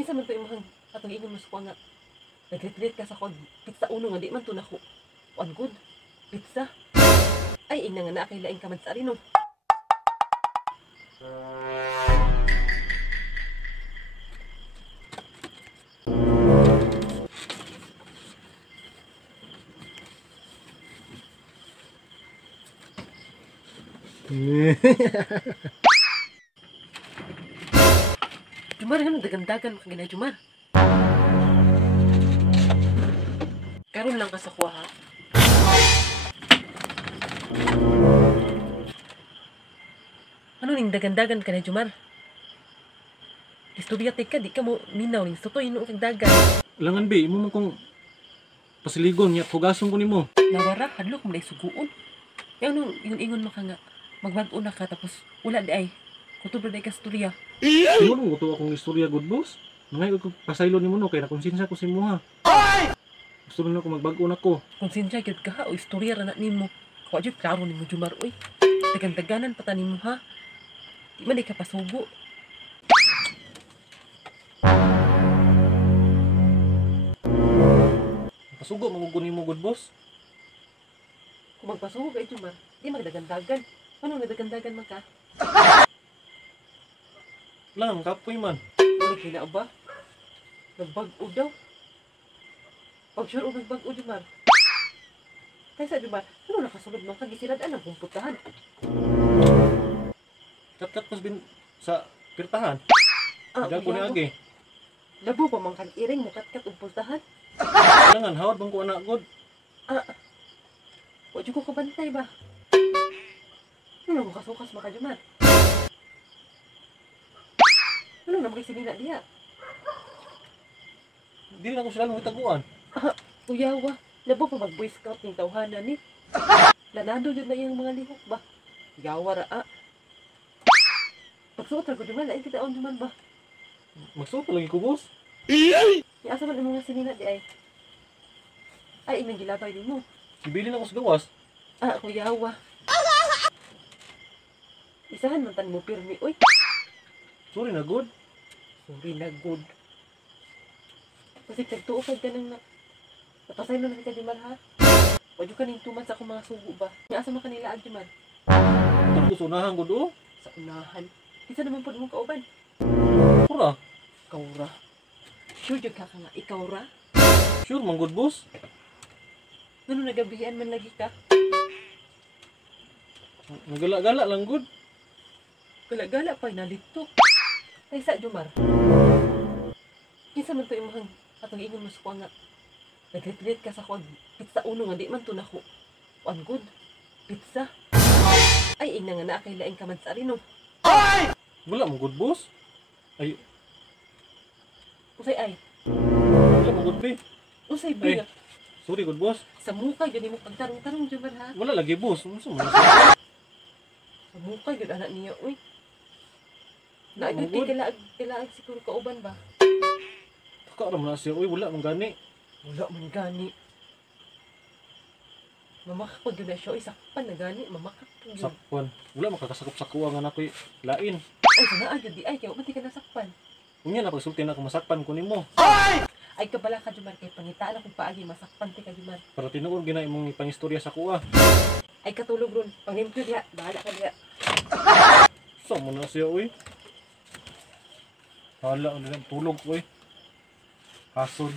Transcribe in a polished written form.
Kinsa man to imong atong ingon mas kuha nga. Nagretret ka sa kod pizza uno nga di man to nako. Kuan good. Pizza. Ay ina nga na kay laing ka man sa arino. Jumar, ano dagandagan makagina Jumar? Karon lang ka sa kuha ha? Ano ning dagandagan ka na Jumar? Istorya ka, di ka mo minaw ning sutoy no kag dagan. Langan be, imo man kong pasiligon nya hugason ko nimo. Nawara hadlok mo na suguon. Yang nung ingon maka nga magbag-o na ka tapos wala di ay. Kutubra di ka storya. Siguro mo to akong istorya good boss. Nangay ko pasaylo nimo no kay nakonsensya ko sa imo ha. Gusto na ko magbag-o na ko. Konsensya gyud ka ha o istorya ra na nimo. Wa jud klaro nimo Jumar oy. Dagan-daganan pa ta nimo ha. Di man di ka pasugo. Pasugo mangugon nimo good boss. Kung magpasugo kay Jumar, di magdagandagan. Ano nagdagandagan man ka? Lang kapoy man. Wala kina ba? Nagbag-o daw. Pag sure o nagbag-o Jumar. Kaysa Jumar, ano nakasulod man kagisirad-an ang pumputahan? Kat pas bin sa pirtahan. Dagan ko ni agi. Labo pa man kang iring mo kat-kat og pultahan? Langan hawad bang ko anak god. Wa jud ko kabantay ba? Ano mo kasukas maka Jumar? Ano na magsinina diya? Dili na ko sila nang itaguan. Uyawa, labo pa mag-boy scout ng tawhanan ni. Lanado jud na iyang mga lihok ba? Uyawa ra Pagsuot ra ko Jumar, lain kita on Jumar ba? Magsuot lagi ko boss. Asa man imong sinina di ay? Ay, imong gilabay din mo. Ibili na ko sa gawas. Kuyawa. Isahan man tan mo pirmi, oy. Sorry na good. Sorry na good. Kasi tagtuo ka nang napasay na kita Jumar ha. Wadi ka ning tuman sa akong mga sugo ba? Nya asa man kanila ag Jumar? Ito ko sa unahan ko do. Sa unahan. Isa naman po mong kauban. Pura. Kaura. Sure jud ka nga ikaw ra? Sure man good boss. Ano nagabihan man lagi ka? Nagala-gala lang good. Gala-gala pa nalito. Ay sa Jumar. Kinsa man to imong atong ingon mas kuha nga. Nagretret ka sa kod pizza uno nga di man to nako. Kuan good. Pizza. Ay ina nga na kay laing ka man sa arino. Wala mo good boss. Ay, Usay ay. wala mo good be. Usay Ay, biya. sorry good boss. Sa mukha yun mo pagtarong-tarong Jumar ha. Wala lagi boss. Unsa man? Sa mukha yun anak niya uy. Good. Naagad kailaag siguro kauban ba? Taka ra man na siya. Uy, wala man gani. Wala man gani. Mamakapag yun na siya. Ay, sakpan na gani. Mamakapag yun. Sakpan. Wala makakasakop sa kuwa nga na ko'y lain. Ay, sana agad di ay. Kaya mati ka nasakpan. Unya na pagsulti na kung masakpan ko nimo. Ay, kabala ka Jumar. Kaya pangitaan akong paagi. Masakpan ti ka Jumar. Para tinuod gina imong ipangistorya sa kuwa. Ay, katulog ron. Pangimpyo diya. Bahala ka diya. Sa mo na siya uy. Hala, ano lang tulog uy. Hasol.